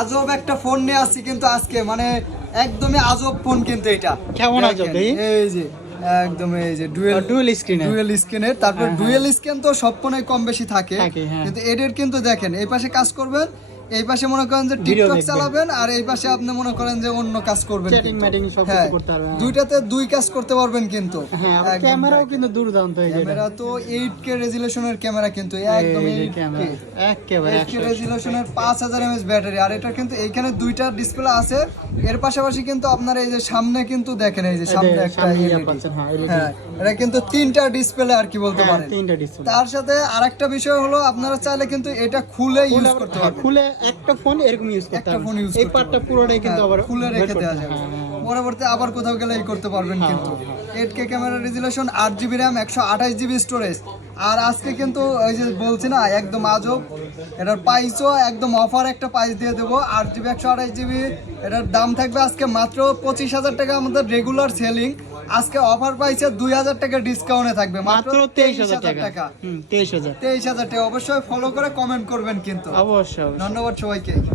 আজব একটা ফোন নিয়ে আসছি কিন্তু আজকে, মানে একদমই আজব ফোন কিন্তু এটা। কেমন আজব ভাই? এই যে একদম এই যে ডুয়াল স্ক্রিনের। ডুয়েল স্ক্রিনের, তারপর হ্যাঁ, ডুয়েল স্ক্রিন তো সব ফোনে কম বেশি থাকে, হ্যাঁ। কিন্তু এদের কিন্তু দেখেন এই পাশে কাজ করবেন, এই পাশে মনে করেন যে Video টিকটক দেখবেন। চালাবেন, আর এই পাশে আপনি মনে করেন যে অন্য কাজ করবেন চ্যাটিং কিন্তু। ম্যাটিং সব হ্যাঁ, কিছু করতে পারবেন। দুইটাতে দুই কাজ করতে পারবেন কিন্তু। হ্যাঁ, আবার একদম ক্যামেরাও দেখেন। কিন্তু দুর্দান্ত এই যে। ক্যামেরা তো 8K রেজুলেশনের ক্যামেরা কিন্তু, একদম এই যে 8K ক্যামেরা একেবারে 8K রেজুলেশনের 5000 mAh ব্যাটারি, আর এটা কিন্তু এইখানে দুইটা ডিসপ্লে আছে। এর পাশাপাশি কিন্তু আপনার এই যে সামনে কিন্তু দেখেন, এই যে সামনে একটা LED, হ্যাঁ এটা কিন্তু তিনটা ডিসপ্লে আর কি বলতে পারেন। তিনটা ডিসপ্লে। তার সাথে আরেকটা বিষয় হলো, আপনারা চাইলে কিন্তু এটা খুলে ইউজ করতে পারবেন। খুলে একটা ফোন এরকম ইউজ করতে একটা পারবেন। ফোন ইউজ এই পার্টটা পুরোটাই কিন্তু আবার খুলে বের রেখে করতে দেওয়া হয়। যাবে, হ্যাঁ। পরবর্তী আবার কোথাও গেলে এই করতে পারবেন কিন্তু। 8K camera resolution, 8GB RAM, 128GB storage. আর আজকে কিন্তু ওই যে বলছি না একদম আজব, এটার প্রাইসও একদম অফার একটা প্রাইস দিয়ে দেবো। 8GB 128GB এটার দাম থাকবে আজকে মাত্র 25,000 টাকা, আমাদের রেগুলার সেলিং। আজকে অফার প্রাইসে 2,000 টাকা ডিসকাউন্টে থাকবে, মাত্র 23,000 23,000 টাকা। 23,000। 23,000 টাকা। অবশ্যই ফলো করে কমেন্ট করবেন কিন্তু। অবশ্যই। ধন্যবাদ সবাইকে।